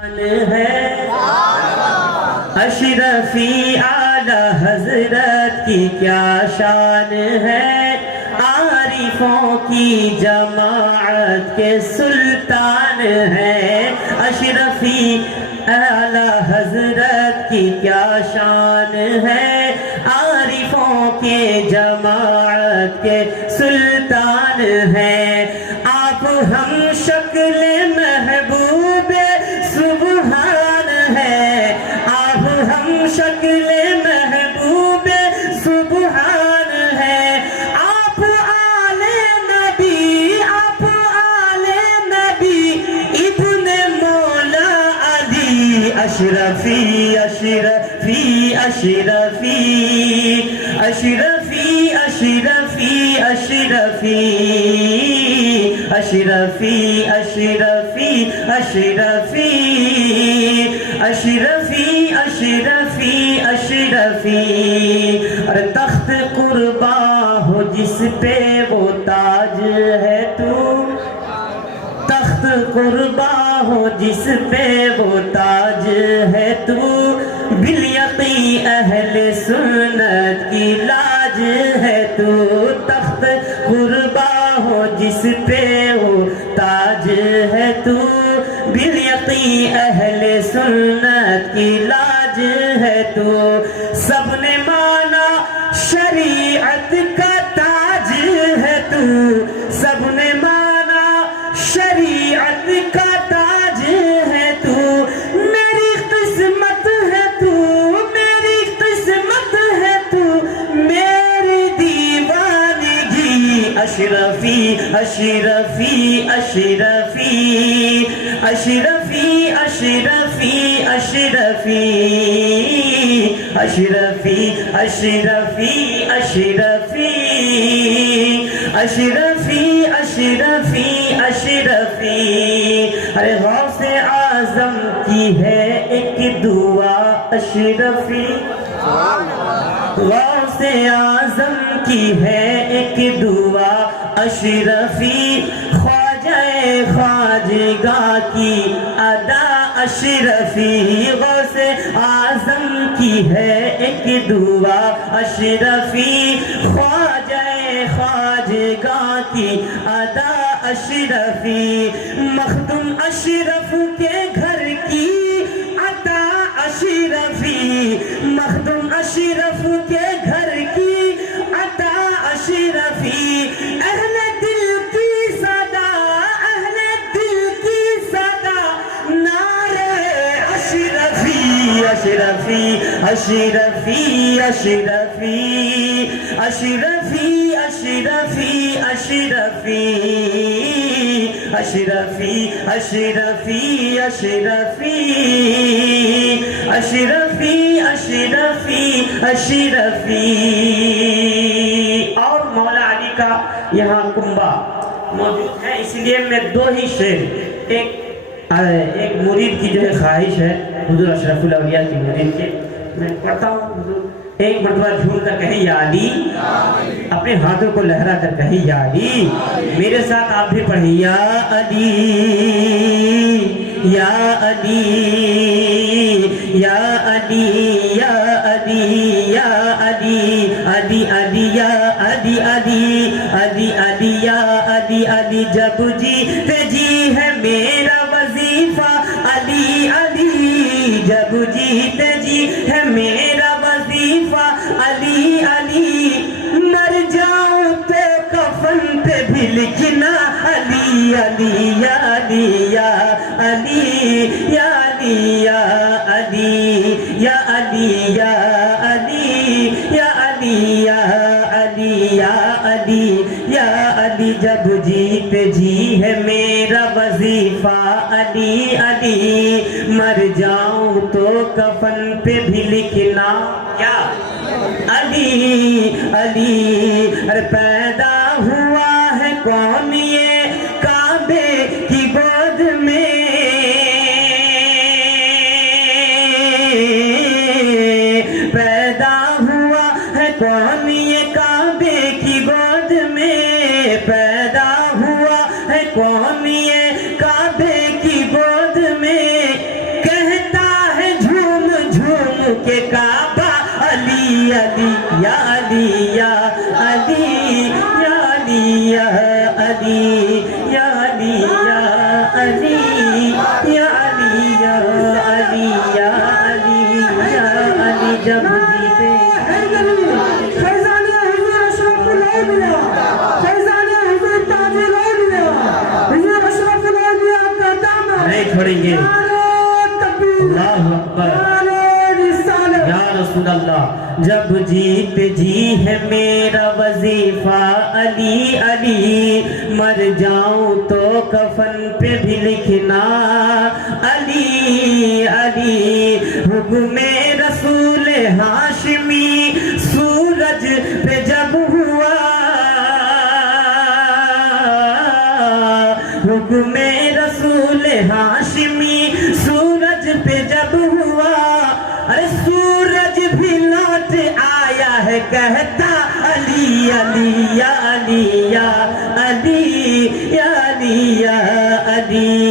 ہے اشرفی اعلی حضرت کی کیا شان ہے، عارفوں کی جماعت کے سلطان ہے، اشرفی اعلی حضرت کی کیا شان ہے، عارفوں کے جماعت کے سلطان ہے، آپ ہم شکل محبوب سبحان ہے، آپ ہم شکل محبوب سبحان ہے، آپ آل نبی، آپ آل نبی ابن مولا علی، اشرفی اشرفی اشرفی اشرفی اشرفی اشرفی اشرفی اشرفی اشرفی اشرفی اشرفی اشرفی، ارے تخت قربا ہو جس پہ وہ تاج ہے تو، تخت قربا ہو جس پہ وہ تاج ہے تو، بالیقین اہل سنت کی لاج ہے تو، تخت قربا ہو جس پہ وہ تاج ہے تو، بالیقین اہل سنت کی لاج ہے تو، سب نے مانا شریعت کا تاج ہے تو، سب نے مانا شریعت کا تاج ہے تو، میری قسمت ہے تو، میری قسمت ہے تو، میری دیوانگی، اشرفی اشرفی اشرفی اشرفی اشرفی اشرفی اشرفی اشرفی اشرفی اشرفی اشرفی اشرفی، ارے غوث اعظم کی ہے ایک دعا اشرفی، غوث اعظم کی ہے ایک دعا اشرفی، خواجہ خواجگاہ کی ادا اشرفی، غوث اعظم کی ہے ایک دعا اشرفی، خواجہ خواجگاہ کی ادا اشرفی، مخدوم اشرف کے گھر کی عطا اشرفی، مخدوم اشرف کے گھر کی عطا اشرفی، اہل دل کی صدا، اہل دل کی صدا، نعرہ اشرفی اشرفی اشرفی اشرفی اشرفی اشرفی اشرفی اشرفی اشرفی اشرفی اشرفی اشرفی۔ اور مولا علی کا یہاں کنبہ موجود ہے، اس لیے میں دو ہی شعر، ایک مرید کی جو ہے خواہش ہے حضور اشرف الاولیاء کی مرید کے، میں پڑھتا ہوں، حضور ایک مرتبہ جھوم کر کہیں یا علی، اپنے ہاتھوں کو لہرا کر کہیں یا علی، میرے ساتھ آپ بھی پڑھیں یا علی یا علی یا علی یا علی یا علی علی علی یا علی علی علی علی یا علی علی، جب جیتے جی ہے میرا وظیفہ علی علی، جب جیتے جی ہے میرا وظیفہ علی علی، مر جاؤں تو کفن پہ بھی لکھنا علی علی یا علی یا علی یا علی یا علی یا علی یا علی یا علی یا علی یا علی یا علی، جب جیتے جی ہے میرا وظیفہ علی علی، مر جاؤں تو کفن پہ بھی لکھنا کیا علی علی، ارے پیدا ہوا ہے کون یہ کعبے کی گود میں، پیدا ہوا ہے کون یہ کعبے کی گود میں، پیدا ہوا ہے کون یہ کعبے کی گود میں، علی یا علی یا علی یا علی یا علی یا علی جب جیتے فیضانیہ حضور اشرف الانبیاء فیضانیہ حضور تاج الانبیاء حضور اشرف الانبیاء کا دامن نہیں چھوڑیں گے اللہ اکبر یا رسول اللہ جب جیت جی ہے میرا وظیفہ علی علی مر جاؤں تو کفن پہ بھی لکھنا علی علی حکم رسول ہاشمی سورج پہ جب ہوا حکم رسول ہاشمی سورج پہ جب ہوا ارے سورج بھی لوٹ آیا ہے کہتا علی علی یا علی یا علی یا علی یا علی